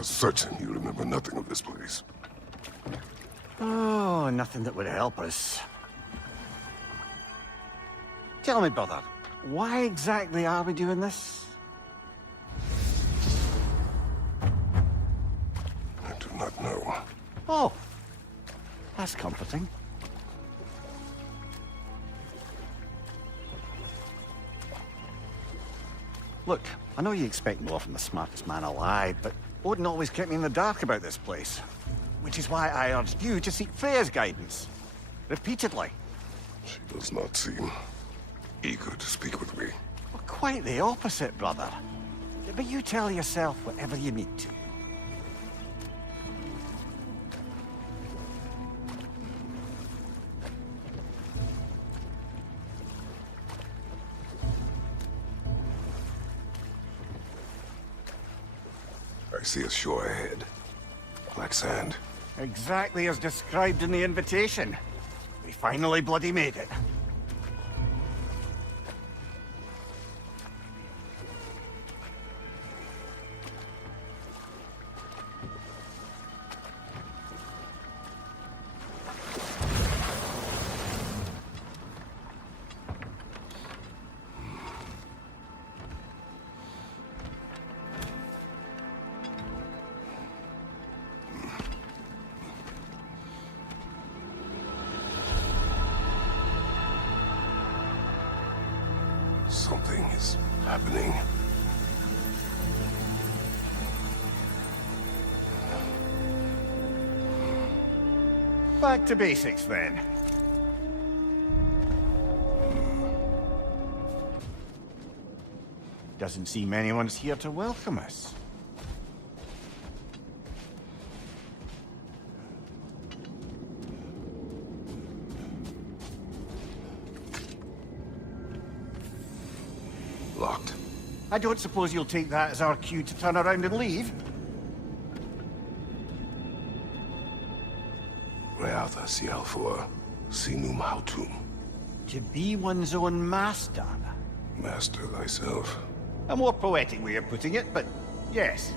are certain you remember nothing of this place. Oh, nothing that would help us. Tell me, brother, why exactly are we doing this? I do not know. Oh, that's comforting. Look, I know you expect more from the smartest man alive, but Odin always kept me in the dark about this place. Which is why I urged you to seek Freya's guidance. Repeatedly. She does not seem eager to speak with me. Well, quite the opposite, brother. But you tell yourself whatever you need to. I see a shore ahead. Black sand. Exactly as described in the invitation. We finally bloody made it. Something is happening. Back to basics, then. Doesn't seem anyone's here to welcome us. Locked. I don't suppose you'll take that as our cue to turn around and leave? Reatha Sialfor, Sinum Hautum. To be one's own master. Master thyself. A more poetic way of putting it, but yes.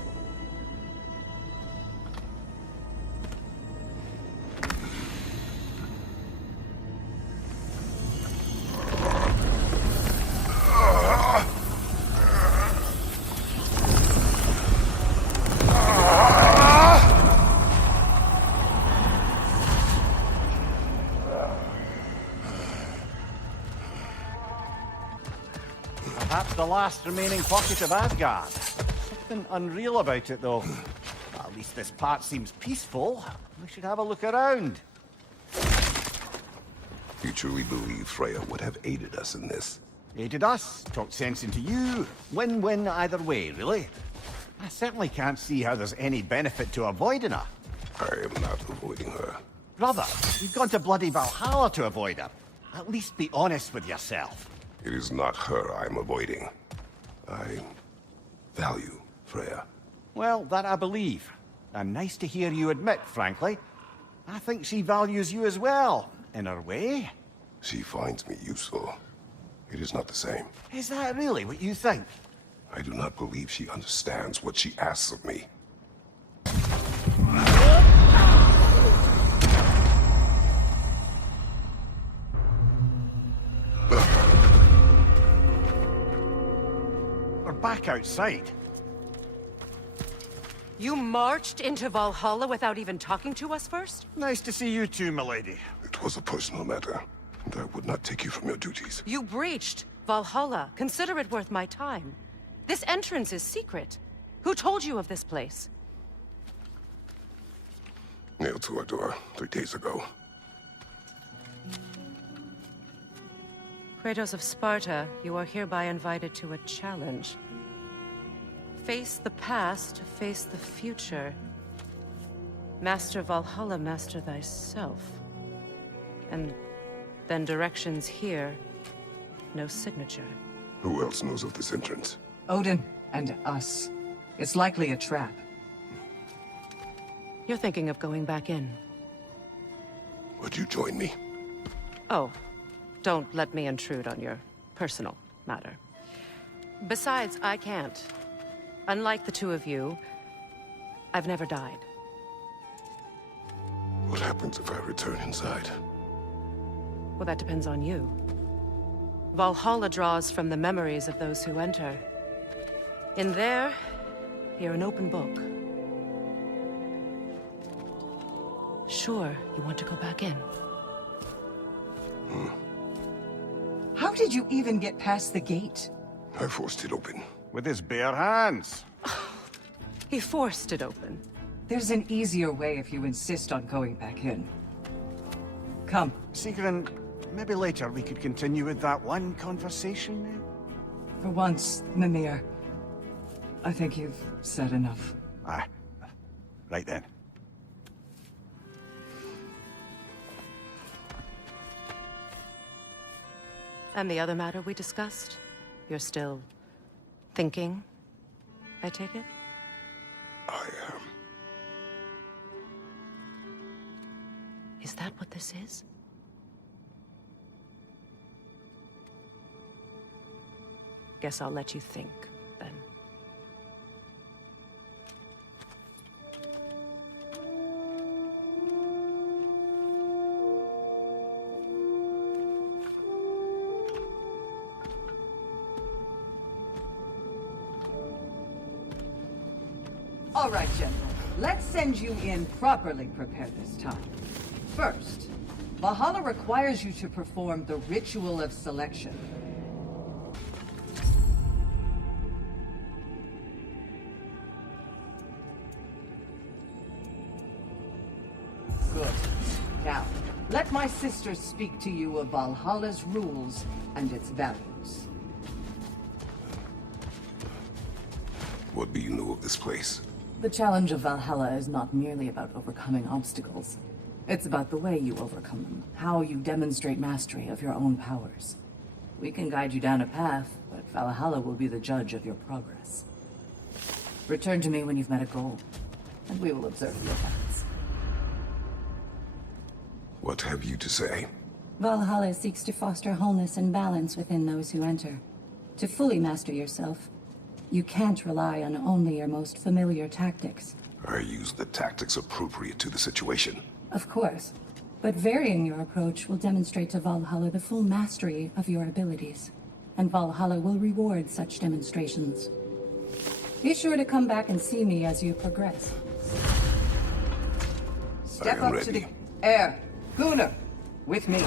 Perhaps the last remaining pocket of Asgard. Something unreal about it, though. Well, at least this part seems peaceful. We should have a look around. You truly believe Freya would have aided us in this? Aided us, talked sense into you. Win-win either way, really. I certainly can't see how there's any benefit to avoiding her. I am not avoiding her. Brother, you've gone to bloody Valhalla to avoid her. At least be honest with yourself. It is not her I'm avoiding. I value Freya. Well, that I believe. And nice to hear you admit, frankly. I think she values you as well, in her way. She finds me useful. It is not the same. Is that really what you think? I do not believe she understands what she asks of me. We're back outside. You marched into Valhalla without even talking to us first? Nice to see you too, milady. It was a personal matter, and I would not take you from your duties. You breached Valhalla. Consider it worth my time. This entrance is secret. Who told you of this place? Nailed to our door 3 days ago. Kratos of Sparta, you are hereby invited to a challenge. Face the past to face the future. Master Valhalla, master thyself. And then directions here, no signature. Who else knows of this entrance? Odin and us. It's likely a trap. You're thinking of going back in. Would you join me? Oh, don't let me intrude on your personal matter. Besides, I can't. Unlike the two of you, I've never died. What happens if I return inside? Well, that depends on you. Valhalla draws from the memories of those who enter. In there, you're an open book. Sure, you want to go back in. How did you even get past the gate? I forced it open. With his bare hands. He forced it open. There's an easier way if you insist on going back in. Come. Sigrun, maybe later we could continue with that one conversation, eh? For once, Mimir. I think you've said enough. Aye. Right then. And the other matter we discussed? You're still thinking, I take it? I am. Is that what this is? Guess I'll let you think, then. All right, General. Let's send you in properly prepared this time. First, Valhalla requires you to perform the Ritual of Selection. Good. Now, let my sister speak to you of Valhalla's rules and its values. What do you know of this place? The challenge of Valhalla is not merely about overcoming obstacles. It's about the way you overcome them, how you demonstrate mastery of your own powers. We can guide you down a path, but Valhalla will be the judge of your progress. Return to me when you've met a goal, and we will observe your paths. What have you to say? Valhalla seeks to foster wholeness and balance within those who enter. To fully master yourself, you can't rely on only your most familiar tactics. I use the tactics appropriate to the situation. Of course, but varying your approach will demonstrate to Valhalla the full mastery of your abilities, and Valhalla will reward such demonstrations. Be sure to come back and see me as you progress. Step I am up to the ready. air. Gunnar, with me.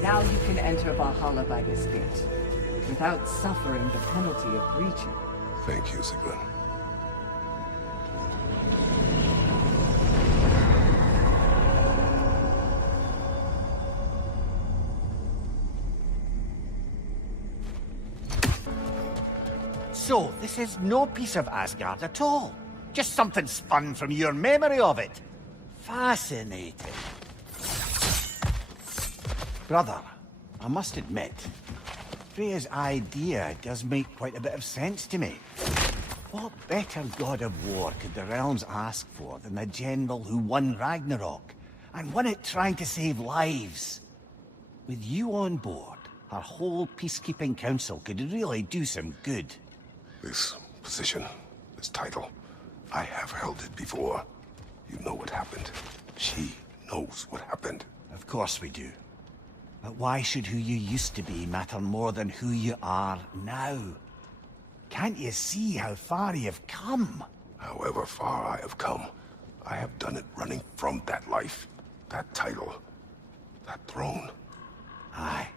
Now you can enter Valhalla by this gate, without suffering the penalty of breaching. Thank you, Sigrun. So, this is no piece of Asgard at all. Just something spun from your memory of it. Fascinating. Brother, I must admit, Freya's idea does make quite a bit of sense to me. What better God of War could the realms ask for than the general who won Ragnarok, and won it trying to save lives? With you on board, our whole peacekeeping council could really do some good. This position, this title, I have held it before. You know what happened. She knows what happened. Of course we do. But why should who you used to be matter more than who you are now? Can't you see how far you've come? However far I have come, I have done it running from that life, that title, that throne. Aye.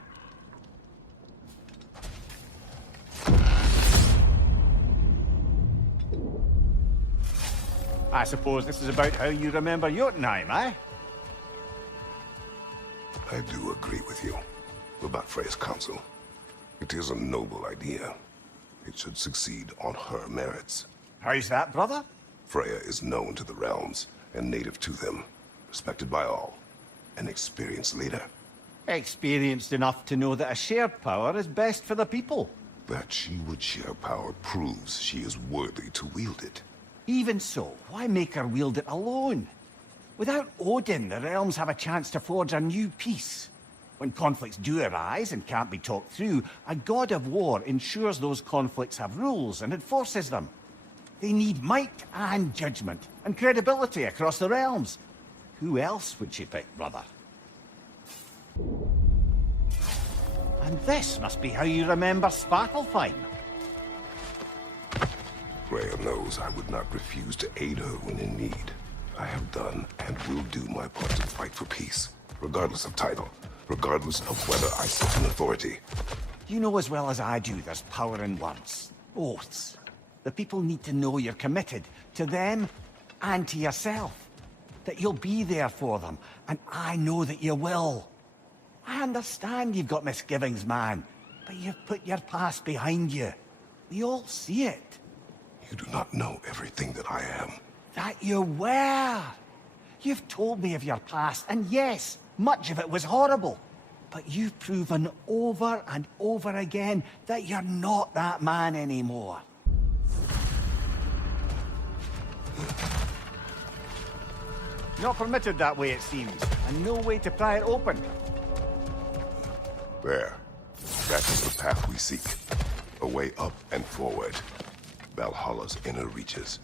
I suppose this is about how you remember Jotunheim, eh? I do agree with you about Freya's council. It is a noble idea. It should succeed on her merits. How's that, brother? Freya is known to the realms and native to them, respected by all, an experienced leader. Experienced enough to know that a shared power is best for the people. That she would share power proves she is worthy to wield it. Even so, why make her wield it alone? Without Odin, the realms have a chance to forge a new peace. When conflicts do arise and can't be talked through, a god of war ensures those conflicts have rules and enforces them. They need might and judgment, and credibility across the realms. Who else would she pick, brother? And this must be how you remember Svartalfheim. Freya knows I would not refuse to aid her when in need. I have done and will do my part to fight for peace, regardless of title, regardless of whether I sit in authority. You know as well as I do there's power in words, oaths. The people need to know you're committed, to them and to yourself. That you'll be there for them, and I know that you will. I understand you've got misgivings, man, but you've put your past behind you. We all see it. You do not know everything that I am. That you were. You've told me of your past, and yes, much of it was horrible. But you've proven over and over again that you're not that man anymore. Not permitted that way, it seems, and no way to pry it open. There. That is the path we seek. A way up and forward. Valhalla's inner reaches.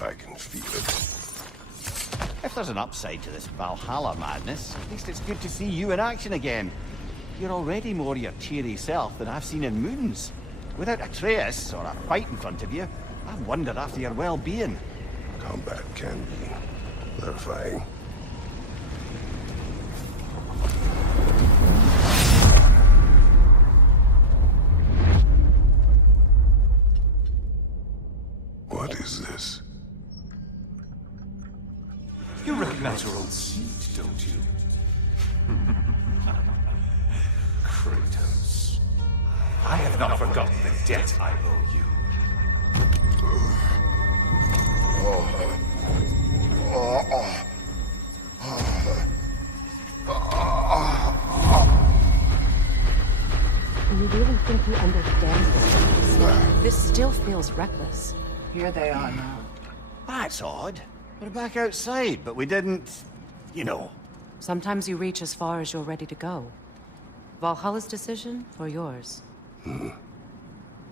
I can feel it. If there's an upside to this Valhalla madness, at least it's good to see you in action again. You're already more your cheery self than I've seen in moons. Without Atreus, or a fight in front of you, I wonder after your well-being. Combat can be clarifying. What is this? You recognize your old seat, don't you? Kratos. I have not forgotten the debt I owe you. Do you really think he understands this? This still feels reckless. Here they are now. That's odd. We're back outside, but we didn't... you know. Sometimes you reach as far as you're ready to go. Valhalla's decision, or yours?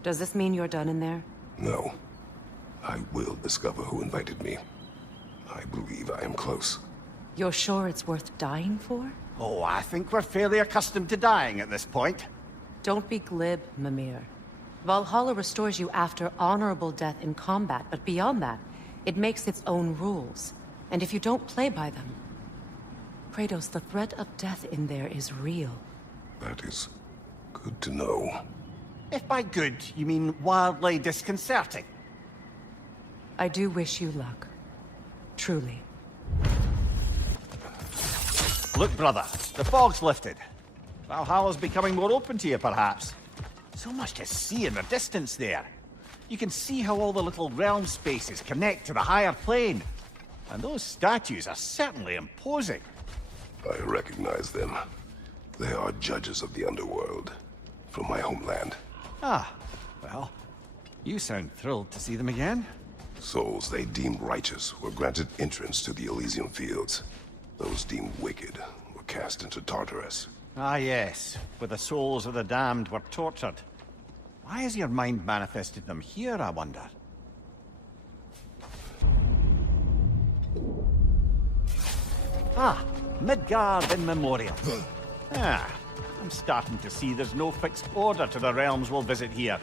Does this mean you're done in there? No. I will discover who invited me. I believe I am close. You're sure it's worth dying for? Oh, I think we're fairly accustomed to dying at this point. Don't be glib, Mimir. Valhalla restores you after honorable death in combat, but beyond that, it makes its own rules. And if you don't play by them... Kratos, the threat of death in there is real. That is good to know. If by good, you mean wildly disconcerting. I do wish you luck. Truly. Look, brother, the fog's lifted. Valhalla's becoming more open to you, perhaps. So much to see in the distance there. You can see how all the little realm spaces connect to the higher plane. And those statues are certainly imposing. I recognize them. They are judges of the underworld, from my homeland. Ah, well, you sound thrilled to see them again. Souls they deemed righteous were granted entrance to the Elysium Fields. Those deemed wicked were cast into Tartarus. Ah, yes, where the souls of the damned were tortured. Why has your mind manifested them here, I wonder? Ah, Midgard in memoriam. Ah, I'm starting to see there's no fixed order to the realms we'll visit here.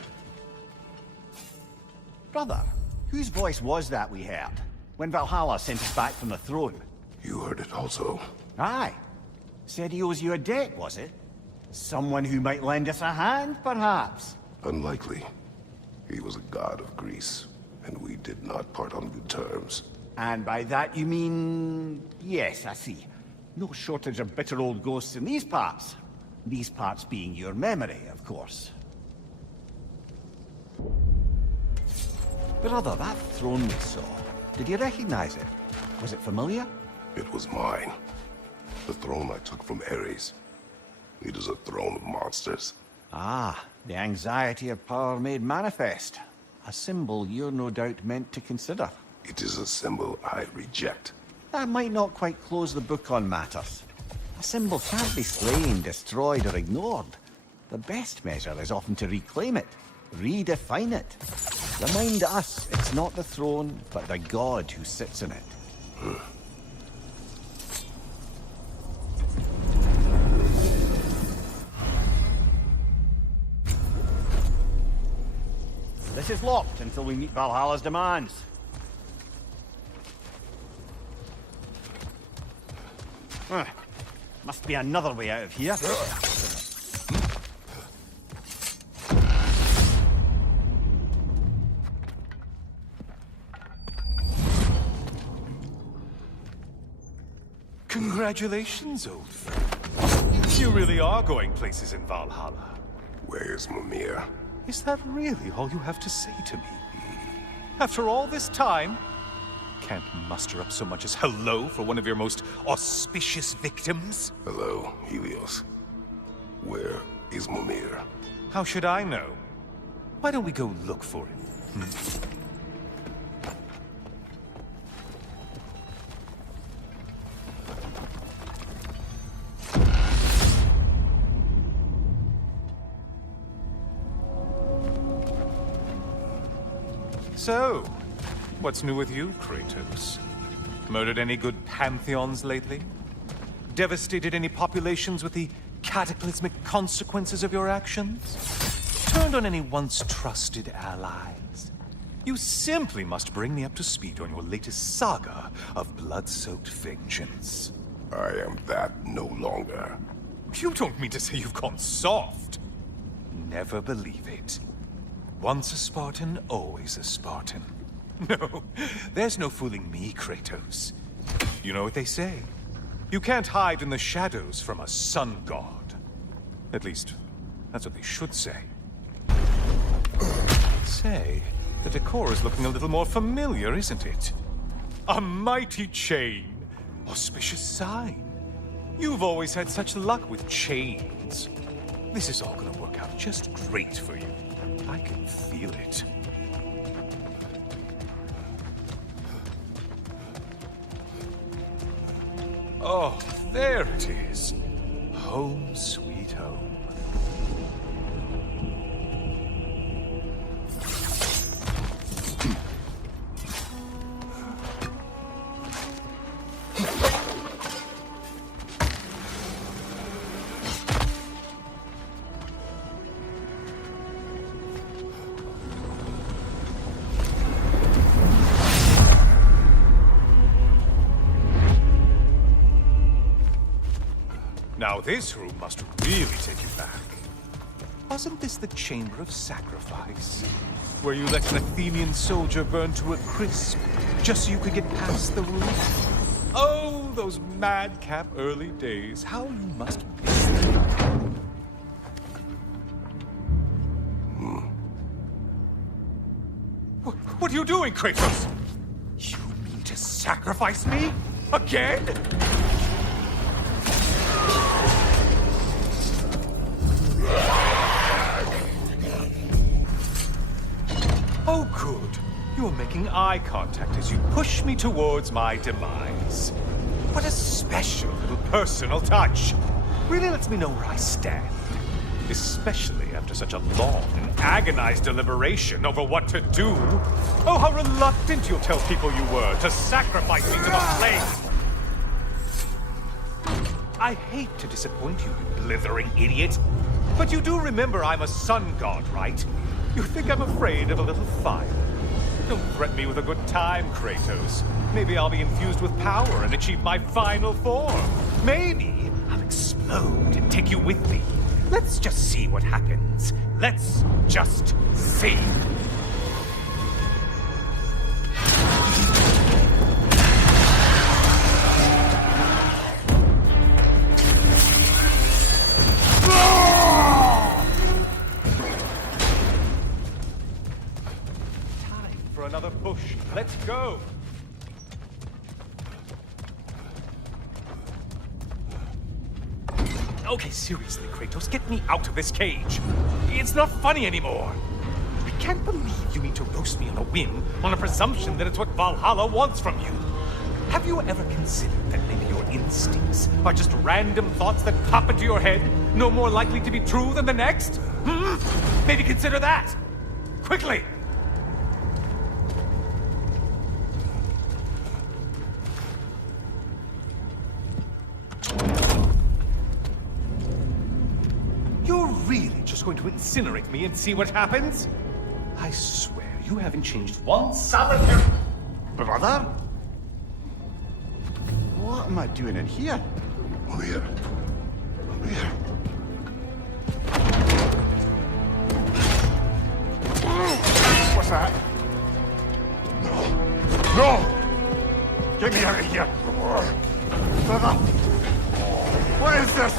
Brother, whose voice was that we heard when Valhalla sent us back from the throne? You heard it also. Aye. Said he owes you a debt, was it? Someone who might lend us a hand, perhaps? Unlikely. He was a god of Greece, and we did not part on good terms. And by that you mean... yes, I see. No shortage of bitter old ghosts in these parts. These parts being your memory, of course. Brother, that throne we saw, did you recognize it? Was it familiar? It was mine. The throne I took from Ares. It is a throne of monsters. Ah, The anxiety of power made manifest. A symbol you're no doubt meant to consider. It is a symbol I reject. That might not quite close the book on matters. A symbol can't be slain, destroyed, or ignored. The best measure is often to reclaim it, redefine it. Remind us it's not the throne, but the god who sits in it. This is locked until we meet Valhalla's demands. Must be another way out of here. Congratulations, old friend. You really are going places in Valhalla. Where's Mimir? Is that really all you have to say to me? After all this time, can't muster up so much as hello for one of your most auspicious victims? Hello, Helios. Where is Mimir? How should I know? Why don't we go look for him? So, what's new with you, Kratos? Murdered any good pantheons lately? Devastated any populations with the cataclysmic consequences of your actions? Turned on any once trusted allies? You simply must bring me up to speed on your latest saga of blood-soaked vengeance. I am that no longer. You don't mean to say you've gone soft? Never believe it. Once a Spartan, always a Spartan. No, there's no fooling me, Kratos. You know what they say. You can't hide in the shadows from a sun god. At least, that's what they should say. Say, the decor is looking a little more familiar, isn't it? A mighty chain. Auspicious sign. You've always had such luck with chains. This is all gonna work out just great for you. I can feel it. Oh, there it is. Home sweet home. Now this room must really take you back. Wasn't this the Chamber of Sacrifice? Where you let an Athenian soldier burn to a crisp, just so you could get past the roof? Oh, those madcap early days. How you must miss them. What are you doing, Kratos? You mean to sacrifice me? Again? Oh, good. You're making eye contact as you push me towards my demise. What a special little personal touch. Really lets me know where I stand. Especially after such a long and agonized deliberation over what to do. Oh, how reluctant you'll tell people you were to sacrifice me to the flame. I hate to disappoint you, you blithering idiot. But you do remember I'm a sun god, right? You think I'm afraid of a little fire? Don't threaten me with a good time, Kratos. Maybe I'll be infused with power and achieve my final form. Maybe I'll explode and take you with me. Let's just see what happens. Let's just see. Another push. Let's go. Okay, seriously, Kratos, get me out of this cage. It's not funny anymore. I can't believe you mean to roast me on a whim, on a presumption that it's what Valhalla wants from you. Have you ever considered that maybe your instincts are just random thoughts that pop into your head, no more likely to be true than the next? Maybe consider that! Quickly! You're really just going to incinerate me and see what happens? I swear, you haven't changed one solitary... Brother? What am I doing in here? Over here. Over here. What's that? No! Get me out of here! Brother! What is this?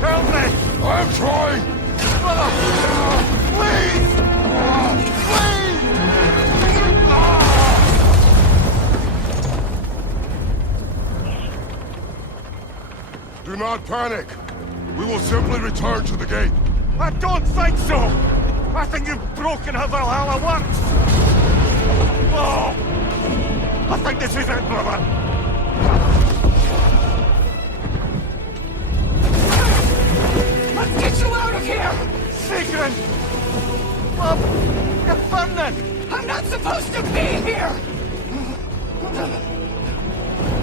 Help me! I'm trying! Brother! Please! Please! Do not panic. We will simply return to the gate. I don't think so! I think you've broken how Valhalla works! Oh! I think this is it, brother! Let's get you out of here! Sigrun! Love, you're burning! I'm not supposed to be here!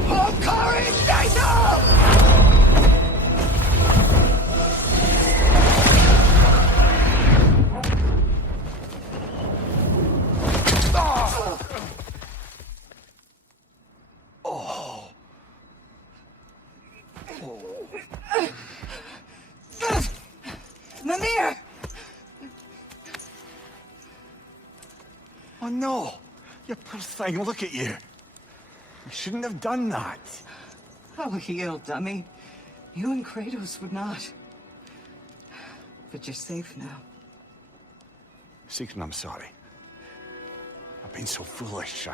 Oh, Kari, Dino! Mimir! Oh no! You poor thing, look at you! You shouldn't have done that. Oh, heal, dummy. You and Kratos would not. But you're safe now. Sigrun, I'm sorry. I've been so foolish,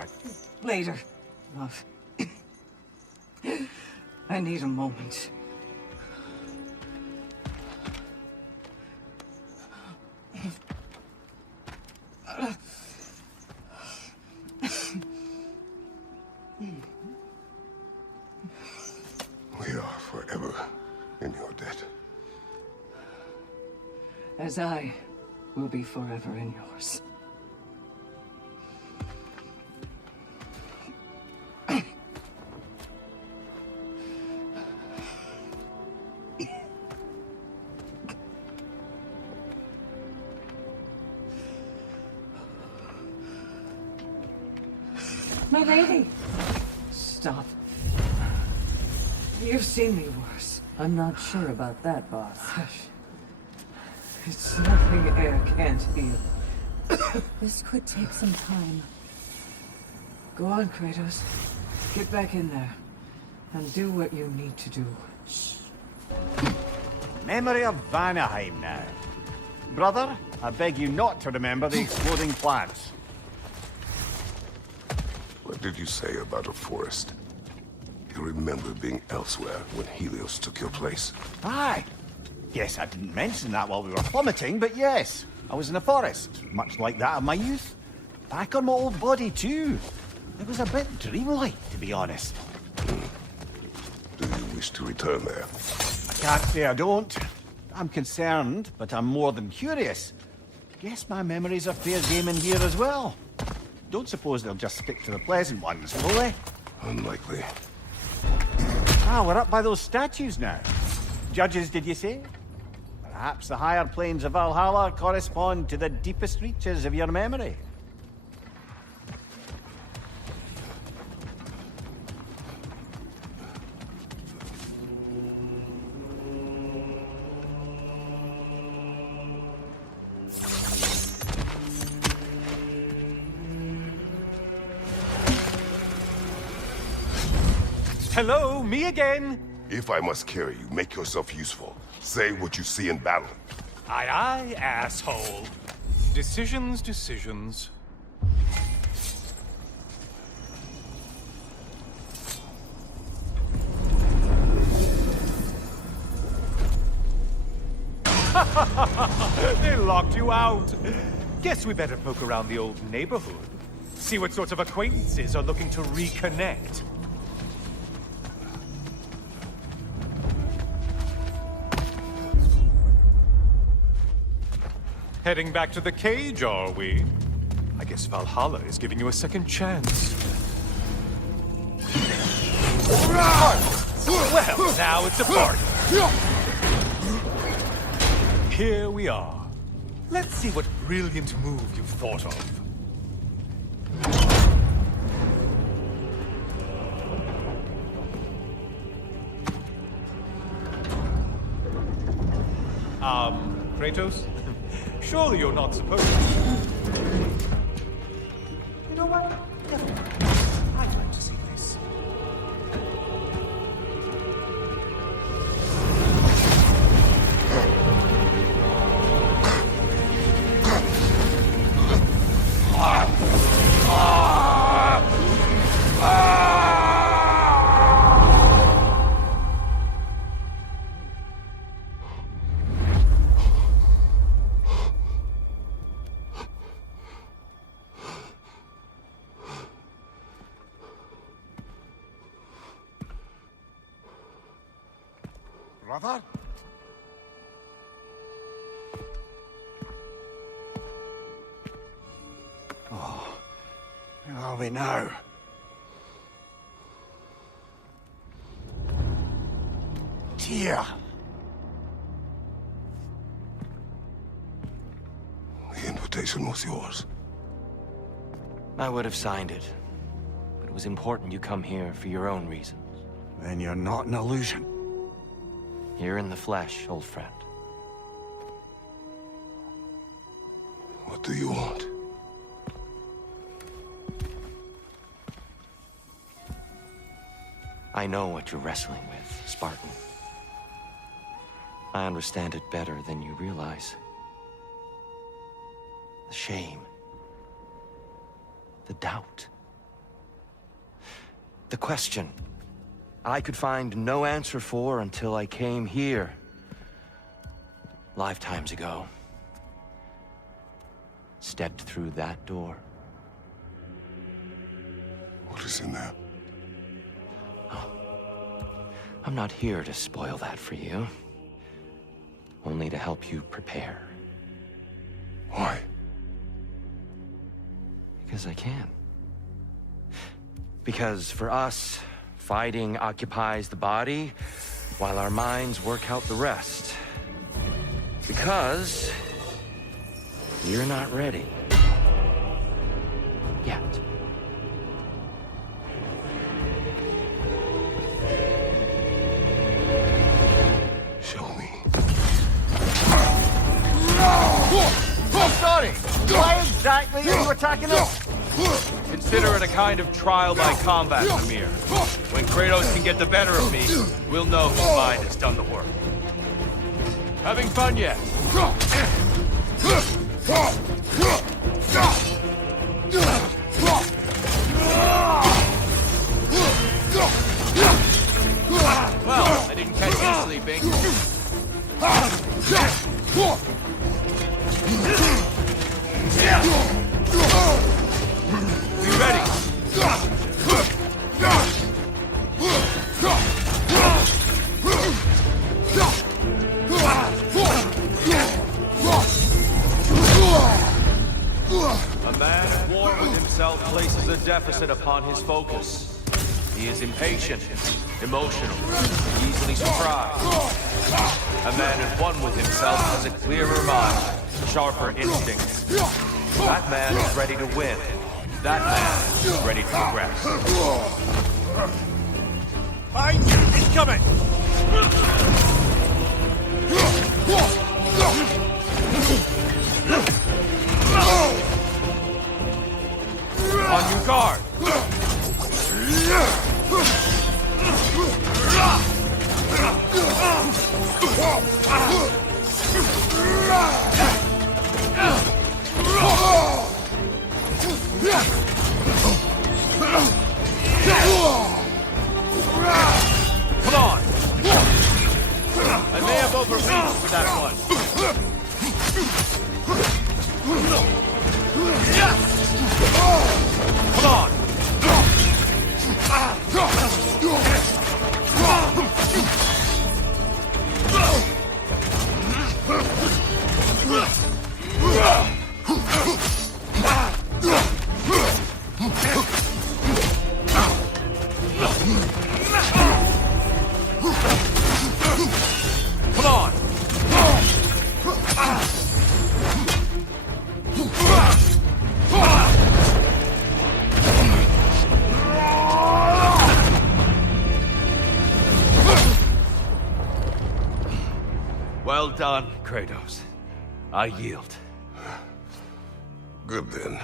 Later, love. I need a moment. We are forever in your debt. As I will be forever in yours. My lady! Stop. You've seen me worse. I'm not sure about that, boss. Hush. It's nothing air can't heal. This could take some time. Go on, Kratos. Get back in there. And do what you need to do. Memory of Vanaheim now. Brother, I beg you not to remember the exploding plants. What did you say about a forest? You remember being elsewhere when Helios took your place? Aye. Yes, I didn't mention that while we were plummeting, but yes. I was in a forest, much like that of my youth. Back on my old body, too. It was a bit dreamlike, to be honest. Do you wish to return there? I can't say I don't. I'm concerned, but I'm more than curious. Guess my memories are fair game in here as well. Don't suppose they'll just stick to the pleasant ones, will they? Unlikely. Ah, we're up by those statues now. Judges, did you say? Perhaps the higher planes of Valhalla correspond to the deepest reaches of your memory. Hello, me again! If I must carry you, make yourself useful. Say what you see in battle. Aye, aye, asshole. Decisions, decisions. They locked you out. Guess we better poke around the old neighborhood. See what sorts of acquaintances are looking to reconnect. Heading back to the cage, are we? I guess Valhalla is giving you a second chance. Well, now it's a party. Here we are. Let's see what brilliant move you've thought of. Kratos? Surely you're not supposed to. You know what? Never mind. I'd like to see this. Brother? Oh, where are we now? Tyr! The invitation was yours. I would have signed it, but it was important you come here for your own reasons. Then you're not an illusion. Here in the flesh, old friend. What do you want? I know what you're wrestling with, Spartan. I understand it better than you realize. The shame. The doubt. The question I could find no answer for until I came here. Lifetimes ago. Stepped through that door. What is in there? I'm not here to spoil that for you. Only to help you prepare. Why? Because I can. Because for us, fighting occupies the body, while our minds work out the rest. Because you're not ready. Yet. Show me. Sorry! Why exactly are you attacking us? Consider it a kind of trial by combat, Amir. When Kratos can get the better of me, we'll know whose mind has done the work. Having fun yet? Well, I didn't catch you sleeping. Be ready. A man at war with himself places a deficit upon his focus. He is impatient, emotional, easily surprised. A man at one with himself has a clearer mind, sharper instincts. That man is ready to win. That man is ready to progress. Mine! Incoming! On your guard! Come on! I may have overreached with that one. Come on! Come on! Well done, Kratos. I yield. Good then.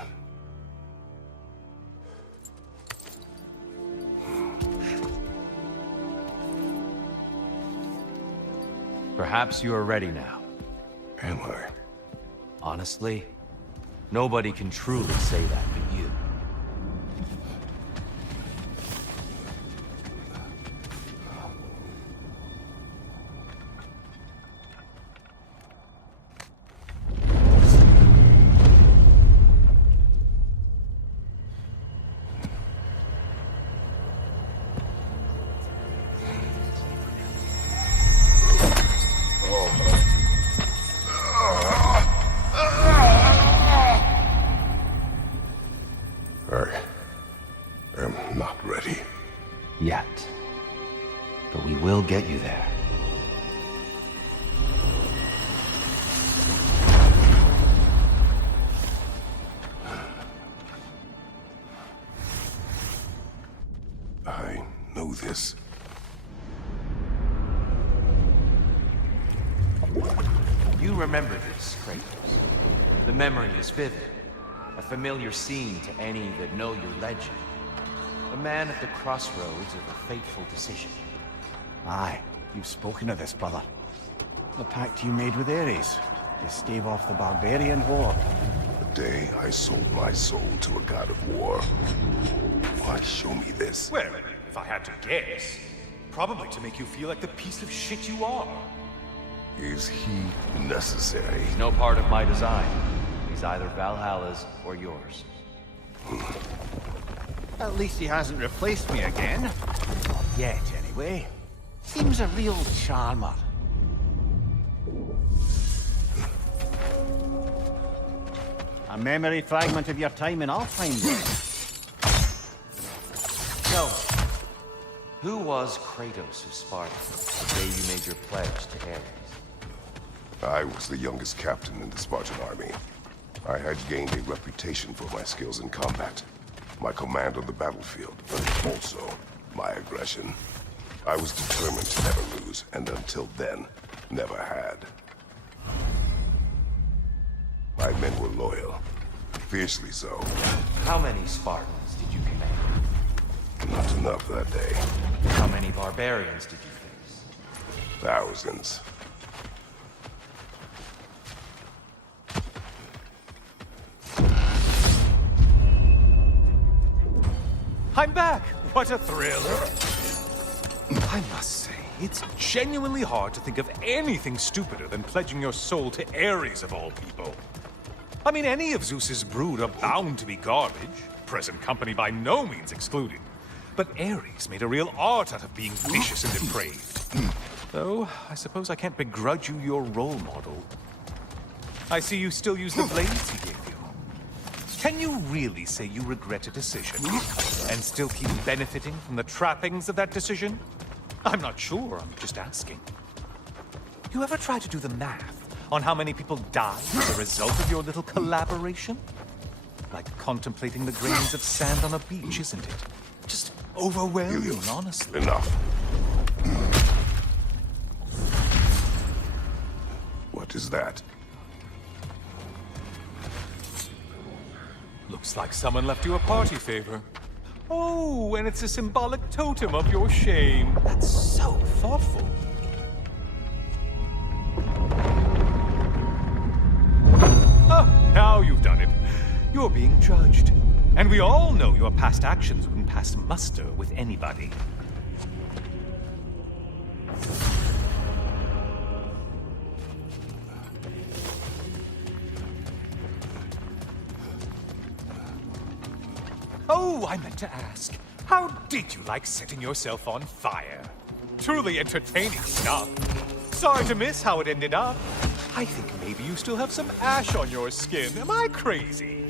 Perhaps you are ready now. Am I? Honestly, nobody can truly say that but you. I am not ready. Yet. But we will get you there. I know this. You remember this, Kratos. The memory is vivid. A familiar scene to any that know your legend. A man at the crossroads of a fateful decision. Aye, you've spoken of this, brother. The pact you made with Ares to stave off the barbarian horde. The day I sold my soul to a god of war. Why show me this? Well, if I had to guess, probably to make you feel like the piece of shit you are. Is he necessary? He's no part of my design. He's either Valhalla's or yours. At least he hasn't replaced me again. Not yet, anyway. Seems a real charmer. A memory fragment of your time in Alfheim. So, who was Kratos of Sparta the day you made your pledge to Ares? I was the youngest captain in the Spartan army. I had gained a reputation for my skills in combat, my command on the battlefield, but also my aggression. I was determined to never lose, and until then, never had. My men were loyal, fiercely so. How many Spartans did you command? Not enough that day. How many barbarians did you face? Thousands. I'm back! What a thrill! I must say, it's genuinely hard to think of anything stupider than pledging your soul to Ares of all people. I mean, any of Zeus's brood are bound to be garbage, present company by no means excluded. But Ares made a real art out of being vicious and depraved. Though, I suppose I can't begrudge you your role model. I see you still use the blades he gave you. Can you really say you regret a decision, and still keep benefiting from the trappings of that decision? I'm not sure, I'm just asking. You ever try to do the math on how many people died as a result of your little collaboration? Like contemplating the grains of sand on a beach, isn't it? Just overwhelming, Helios, honestly. enough. What is that? Looks like someone left you a party favor. Oh, and it's a symbolic totem of your shame. That's so thoughtful. Ah, now you've done it. You're being judged. And we all know your past actions wouldn't pass muster with anybody. Oh, I meant to ask, how did you like setting yourself on fire? Truly entertaining stuff. Sorry to miss how it ended up. I think maybe you still have some ash on your skin. Am I crazy?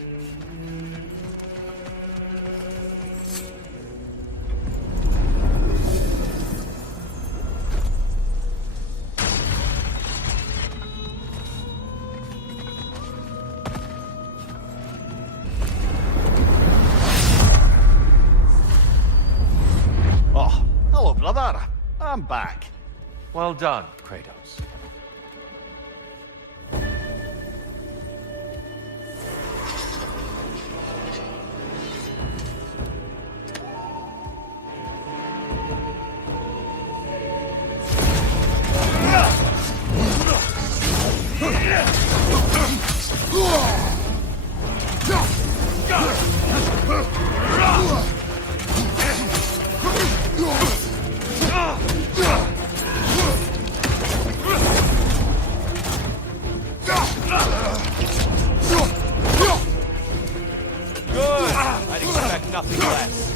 Oh, hello, brother. I'm back. Well done, Kratos. Good! I'd expect nothing less.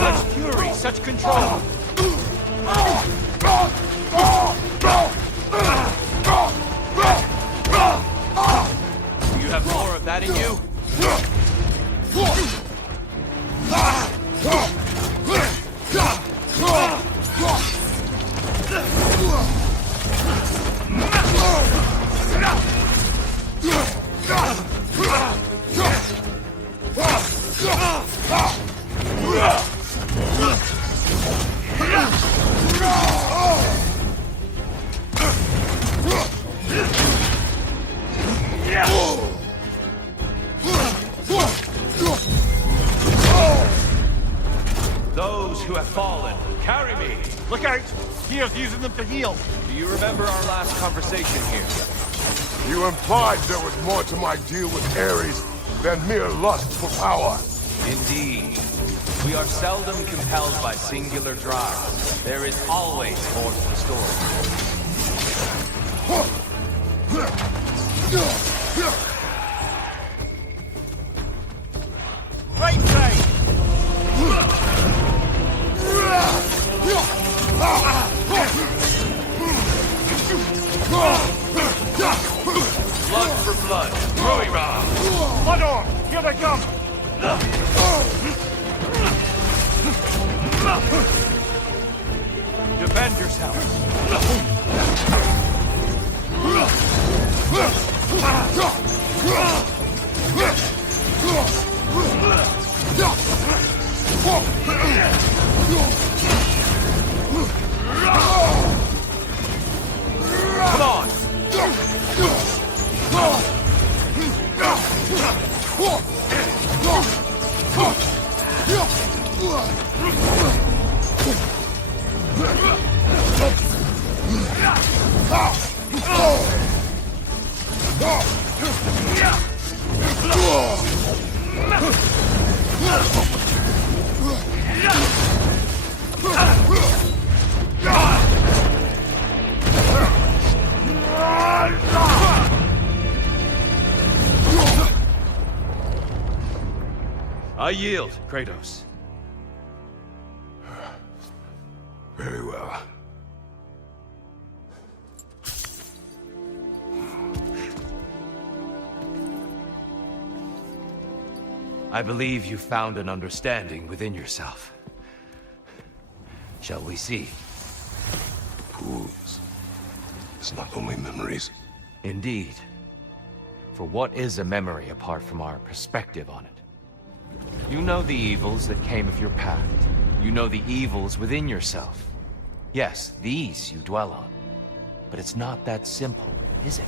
Such fury, such control! Do you have more of that in you? Those who have fallen, carry me! Look out! Gear's using them to heal. Do you remember our last conversation here? You implied there was more to my deal with Ares than mere lust for power. Indeed. We are seldom compelled by singular drives. There is always more to the story. Right side! Blood for blood. Roira! Blood on! Here they come! Defend yourself. Come on! I yield, Kratos. Very well. I believe you found an understanding within yourself. Shall we see? Pools. It's not only memories. Indeed. For what is a memory apart from our perspective on it? You know the evils that came of your path. You know the evils within yourself. Yes, these you dwell on. But it's not that simple, is it?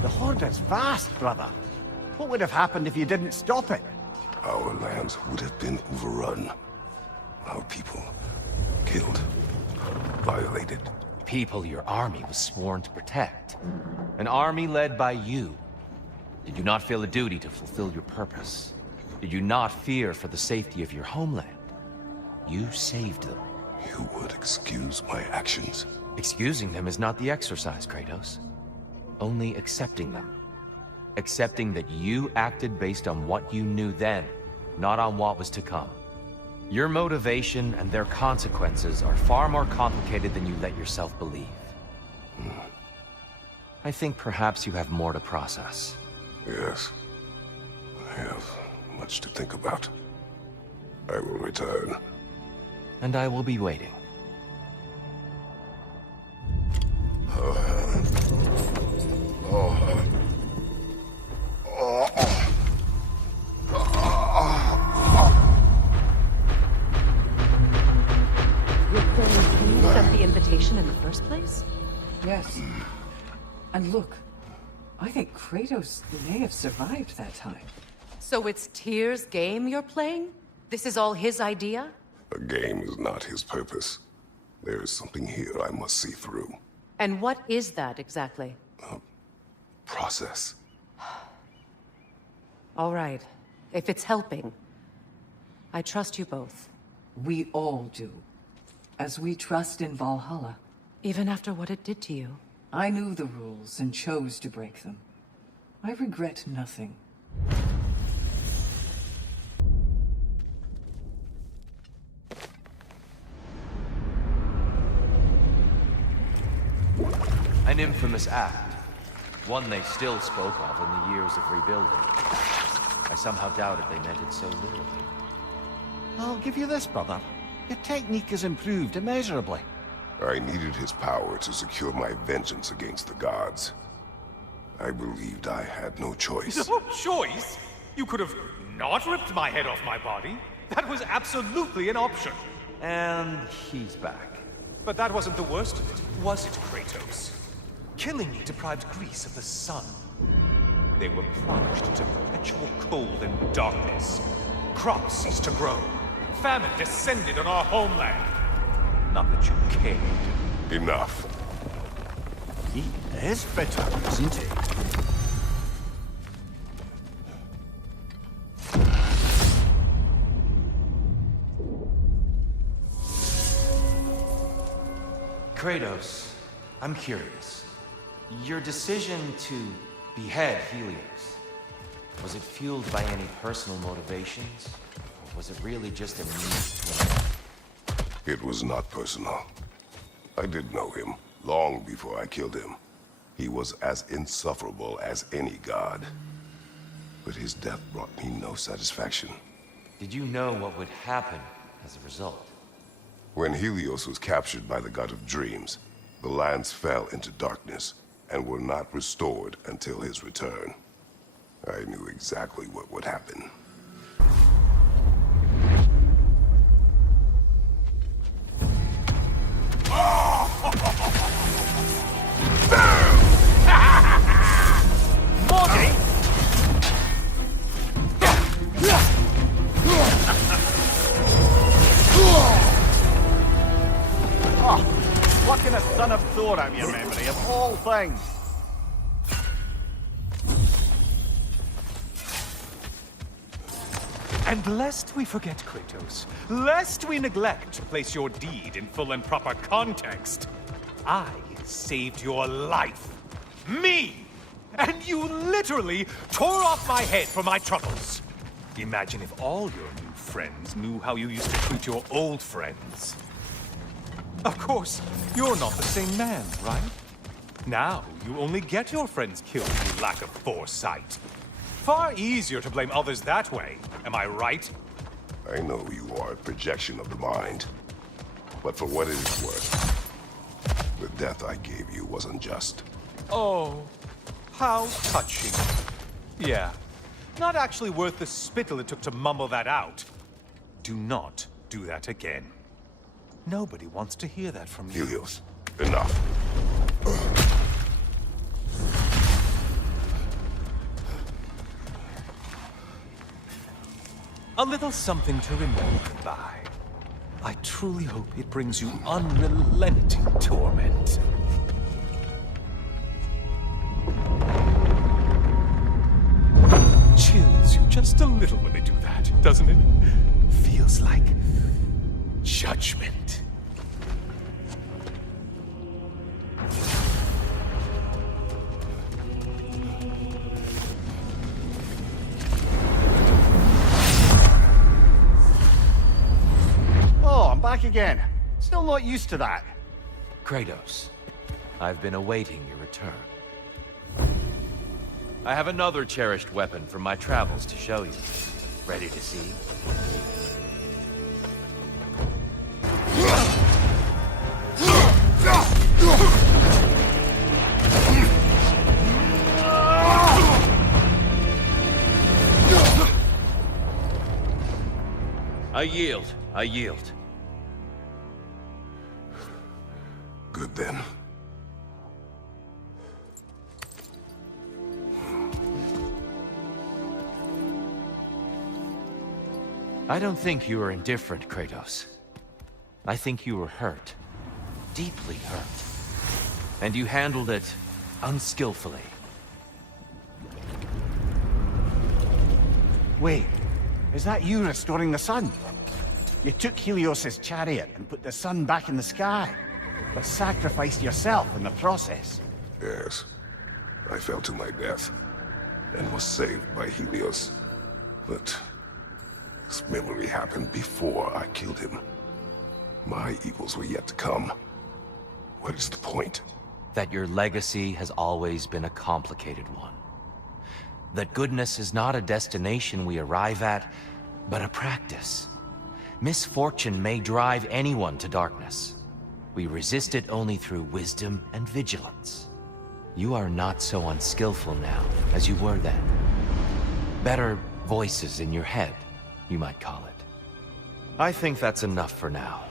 The Horde is vast, brother. What would have happened if you didn't stop it? Our lands would have been overrun. Our people killed, violated. People your army was sworn to protect. An army led by you. Did you not feel a duty to fulfill your purpose? Did you not fear for the safety of your homeland? You saved them. You would excuse my actions? Excusing them is not the exercise, Kratos. Only accepting them. Accepting that you acted based on what you knew then, not on what was to come. Your motivation and their consequences are far more complicated than you let yourself believe. I think perhaps you have more to process. Yes. I have much to think about. I will return. And I will be waiting. You sent the invitation in the first place? Yes. And look, I think Kratos may have survived that time. So it's Tyr's game you're playing? This is all his idea? A game is not his purpose. There is something here I must see through. And what is that exactly? Process. All right. If it's helping, I trust you both. We all do. As we trust in Valhalla. Even after what it did to you. I knew the rules and chose to break them. I regret nothing. An infamous act. One they still spoke of in the years of rebuilding. I somehow doubted they meant it so literally. I'll give you this, brother. Your technique has improved immeasurably. I needed his power to secure my vengeance against the gods. I believed I had no choice. No choice? You could have not ripped my head off my body. That was absolutely an option. And he's back. But that wasn't the worst of it, was it, Kratos? Killing me deprived Greece of the sun. They were plunged into perpetual cold and darkness. Crops ceased to grow. Famine descended on our homeland. Not that you cared. Enough. He is bitter, isn't he? Kratos, I'm curious. Your decision to behead Helios, was it fueled by any personal motivations? Or was it really just a means to an end? It was not personal. I did know him, long before I killed him. He was as insufferable as any god. But his death brought me no satisfaction. Did you know what would happen as a result? When Helios was captured by the god of dreams, the lands fell into darkness and were not restored until his return. I knew exactly what would happen. What kind of son of Thor am your memory of all things? And lest we forget, Kratos, lest we neglect to place your deed in full and proper context, I saved your life. Me! And you literally tore off my head for my troubles. Imagine if all your new friends knew how you used to treat your old friends. Of course, you're not the same man, right? Now, you only get your friends killed through lack of foresight. Far easier to blame others that way, am I right? I know you are a projection of the mind. But for what it is worth, the death I gave you was unjust. Oh, how touching. Yeah, not actually worth the spittle it took to mumble that out. Do not do that again. Nobody wants to hear that from you. Helios, enough. A little something to remember by. I truly hope it brings you unrelenting torment. just a little when they do that, doesn't it? Feels like judgment. Oh, I'm back again. Still not used to that. Kratos, I've been awaiting your return. I have another cherished weapon from my travels to show you. Ready to see? I yield. I yield. Good then. I don't think you are indifferent, Kratos. I think you were hurt. Deeply hurt. And you handled it unskillfully. Wait, is that you restoring the sun? You took Helios's chariot and put the sun back in the sky, but sacrificed yourself in the process. Yes. I fell to my death, and was saved by Helios. But this memory happened before I killed him. My evils were yet to come. What is the point? That your legacy has always been a complicated one. That goodness is not a destination we arrive at, but a practice. Misfortune may drive anyone to darkness. We resist it only through wisdom and vigilance. You are not so unskillful now as you were then. Better voices in your head, you might call it. I think that's enough for now.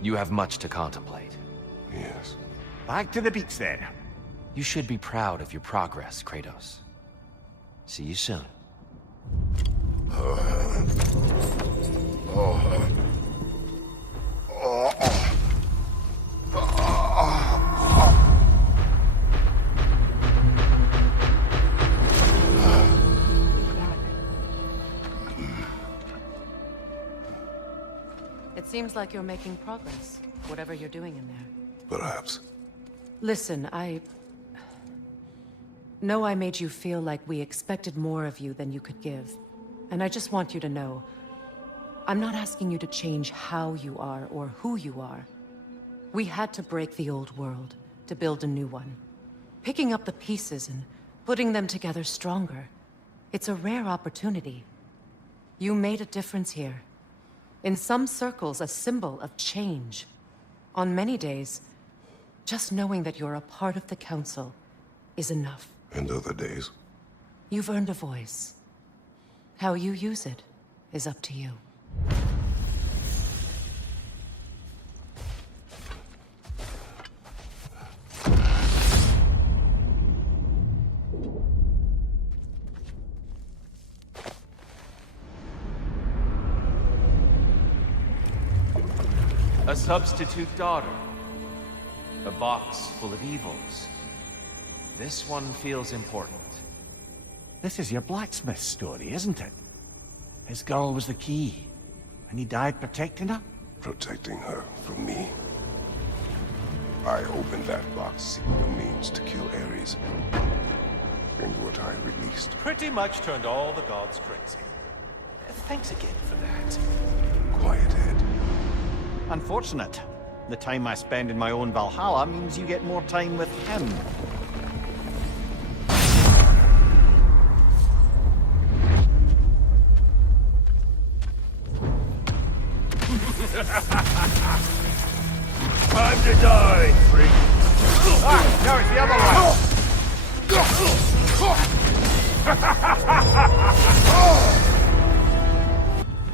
You have much to contemplate. Yes. Back to the beach then. You should be proud of your progress, Kratos. See you soon. It seems like you're making progress, whatever you're doing in there. Perhaps. Listen, I know I made you feel like we expected more of you than you could give. And I just want you to know, I'm not asking you to change how you are or who you are. We had to break the old world to build a new one. Picking up the pieces and putting them together stronger. It's a rare opportunity. You made a difference here. In some circles, a symbol of change. On many days, just knowing that you're a part of the Council is enough. And other days? You've earned a voice. How you use it is up to you. A substitute daughter. A box full of evils. This one feels important. This is your blacksmith story, isn't it? His girl was the key, and he died protecting her? Protecting her from me. I opened that box seeking the means to kill Ares. And what I released. Pretty much turned all the gods crazy. Thanks again for that. Quiet head. Unfortunate. The time I spend in my own Valhalla means you get more time with him. Time to die, freak! Ah, no, it's the other one!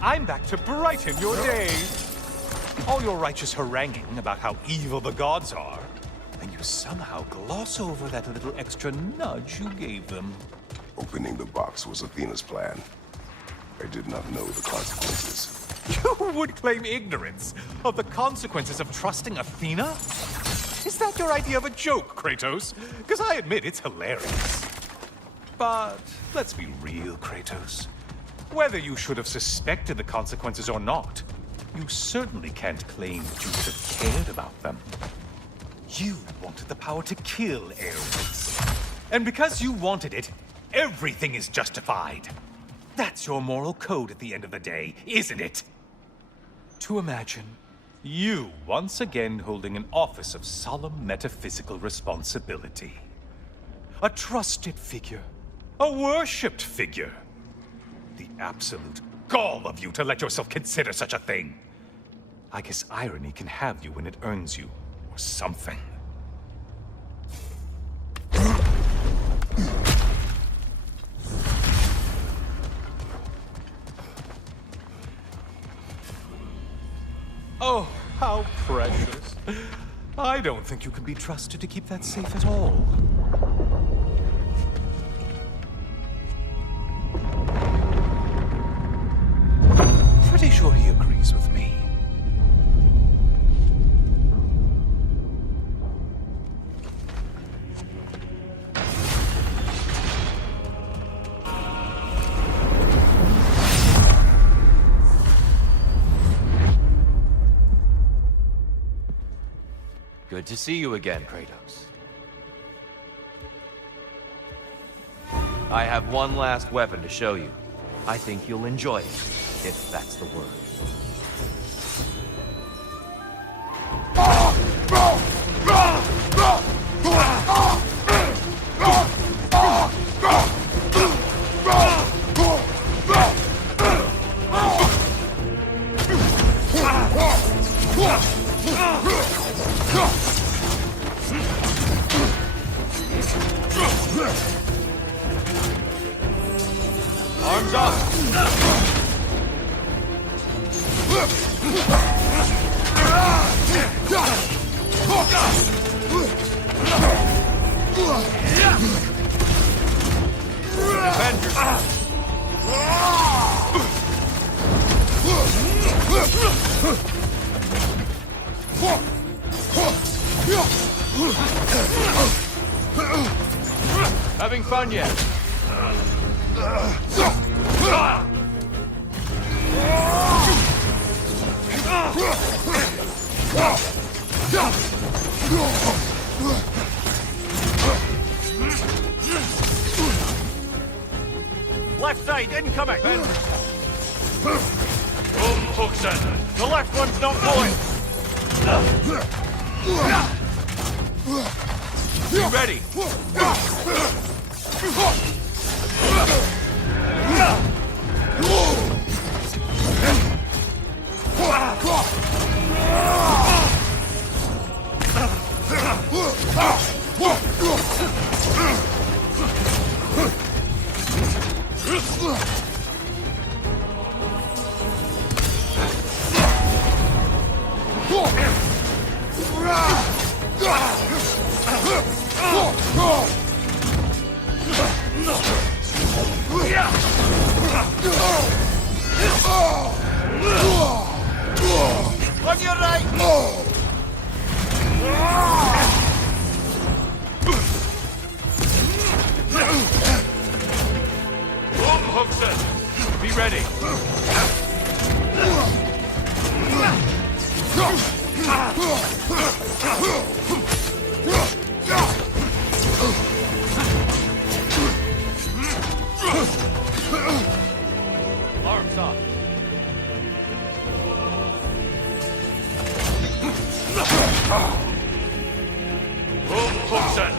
I'm back to brighten your day. All your righteous haranguing about how evil the gods are, and you somehow gloss over that little extra nudge you gave them. Opening the box was Athena's plan. I did not know the consequences. You would claim ignorance of the consequences of trusting Athena? Is that your idea of a joke, Kratos? Because I admit it's hilarious. But let's be real, Kratos. Whether you should have suspected the consequences or not, you certainly can't claim that you would have cared about them. You wanted the power to kill Ares. And because you wanted it, everything is justified. That's your moral code at the end of the day, isn't it? To imagine you once again holding an office of solemn metaphysical responsibility. A trusted figure. A worshipped figure. The absolute gall of you to let yourself consider such a thing. I guess irony can have you when it earns you, or something. Oh, how precious. I don't think you can be trusted to keep that safe at all. Pretty sure he agrees with me. Good to see you again, Kratos. I have one last weapon to show you. I think you'll enjoy it, if that's the word. Arms up! Defend yourself! Having fun yet? Left side, incoming! Umhuxen! The left one's not going! You ready? On your right! Umhuxen! Be ready! Arms up! Umhuxen!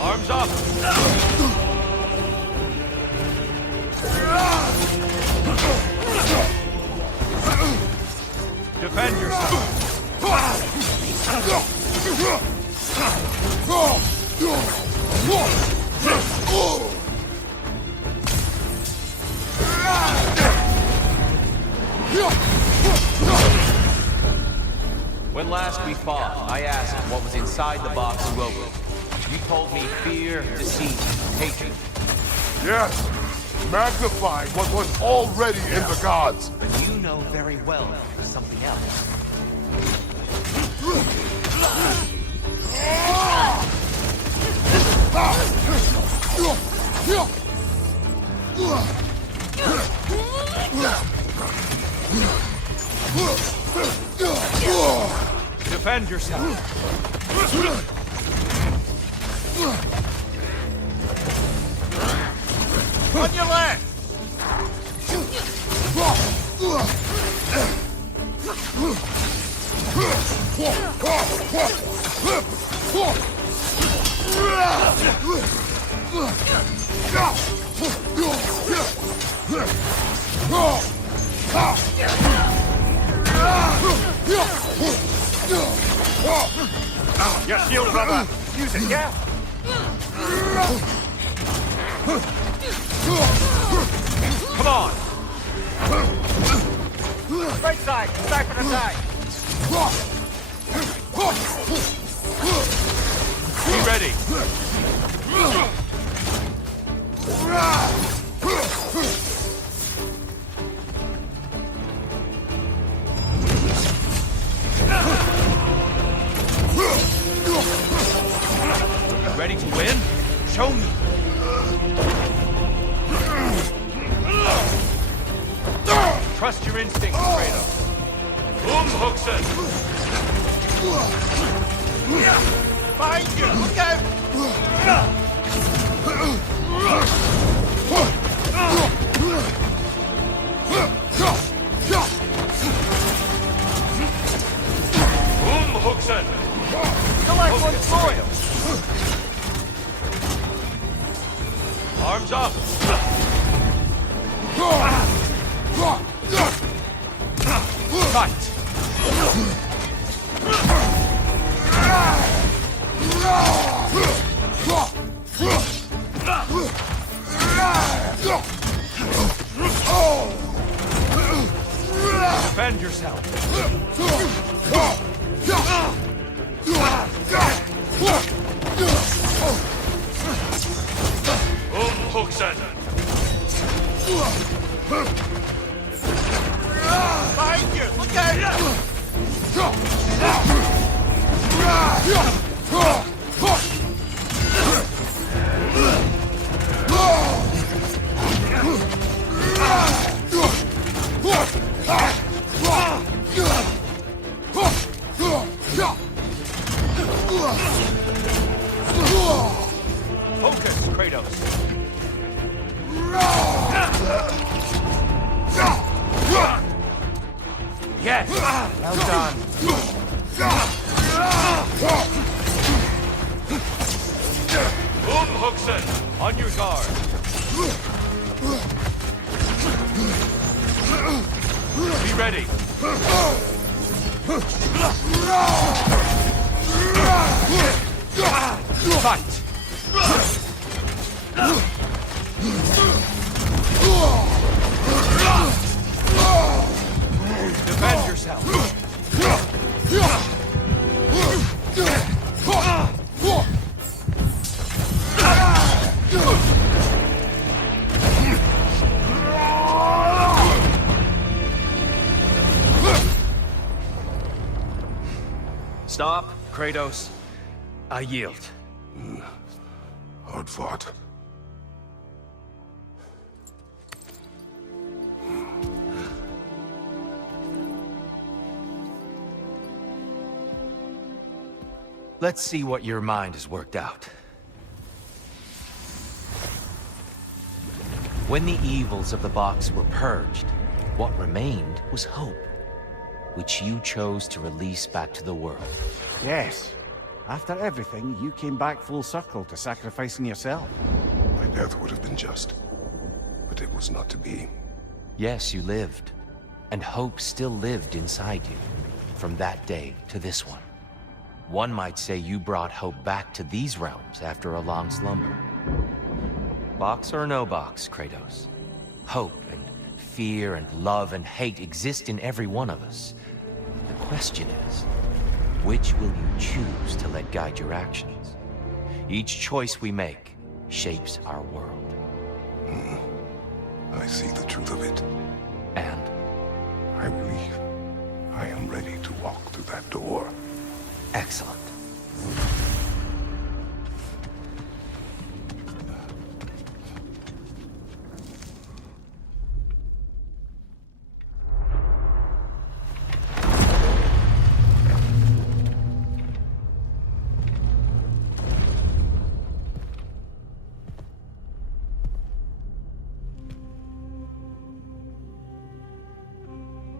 Arms up! last we fought, I asked what was inside the box you opened. You told me fear, deceit, hatred. Yes! Magnifying what was already in the gods! But you know very well there's something else. Defend yourself. On your left! Your shield, brother! Use it, yeah? Come on! Right side! Side for the side! Be ready! Ready to win? Show me! Trust your instincts, Kratos. Umhuxen! Behind you! Look out! Umhuxen! You're like one soil! Arms up! Fight! Defend yourself! Umhuxen! Behind you! Look out! Focus, Kratos! Yes! Well done! Umhuxen! On your guard! Be ready! Fight! Defend yourself! Stop, Kratos. I yield. Hard fought. Let's see what your mind has worked out. When the evils of the box were purged, what remained was hope, which you chose to release back to the world. Yes. After everything, you came back full circle to sacrificing yourself. My death would have been just, but it was not to be. Yes, you lived, and hope still lived inside you, from that day to this one. One might say you brought hope back to these realms after a long slumber. Box or no box, Kratos. Hope and fear and love and hate exist in every one of us. The question is, Which will you choose to let guide your actions? Each choice we make shapes our world. I see the truth of it. And I believe I am ready to walk through that door. excellent.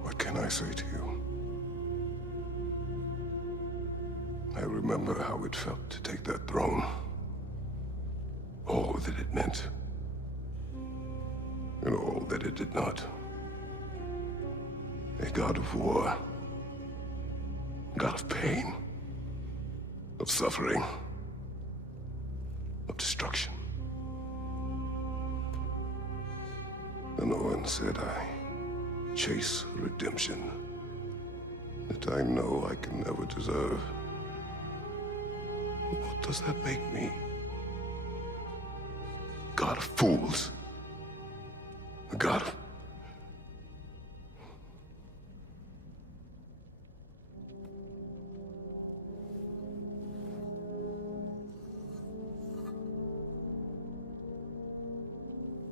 What can I say to you? I remember how it felt to take that throne. All that it meant. And all that it did not. A god of war. God of pain. Of suffering. Of destruction. And Owen said I chase redemption that I know I can never deserve. What does that make me? God of fools. A god of...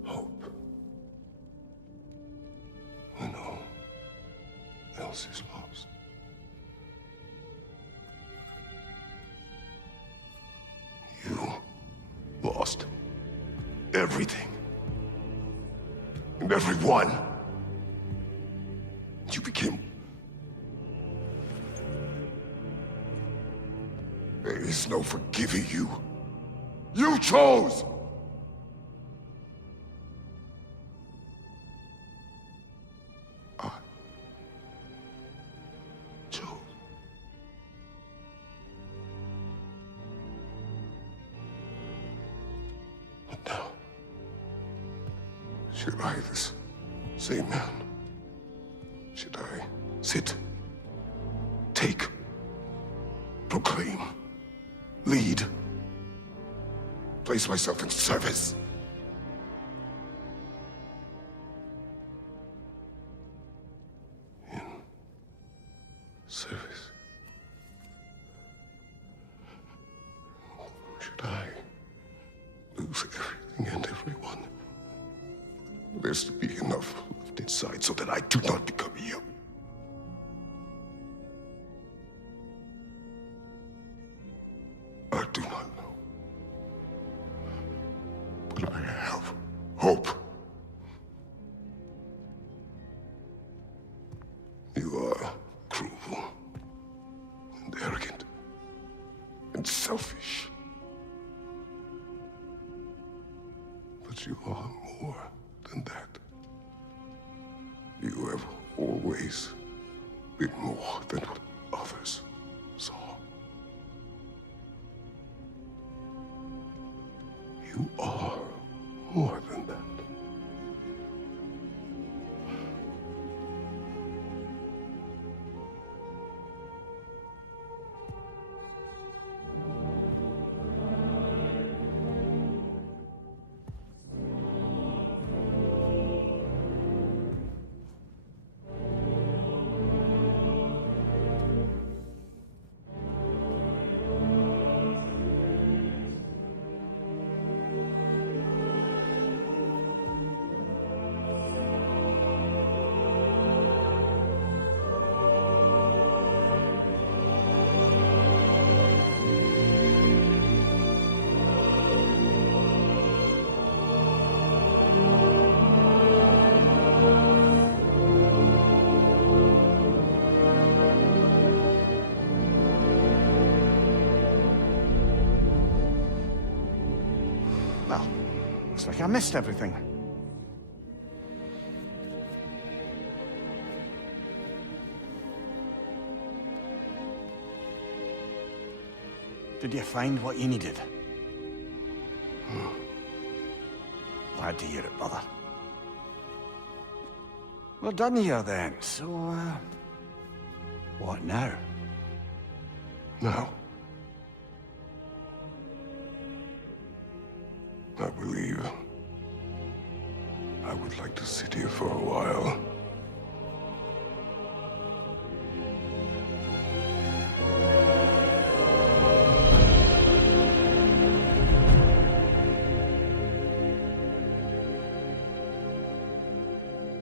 hope. When all else is lost. You lost everything. And everyone. You became... There is no forgiving you. You chose! I chose. But now, should I, this same man, should I sit, take, proclaim, lead, place myself in service? In service? Should I lose everything and everyone? There's to be enough left inside so that I do not become you. I do not know. But I have hope. You are cruel and arrogant and selfish. But you are more than that. You have always been more than what others saw. You are more than that. Well, looks like I missed everything. Did you find what you needed? Glad to hear it, brother. We're done here then, so, what now? now. I believe I would like to sit here for a while.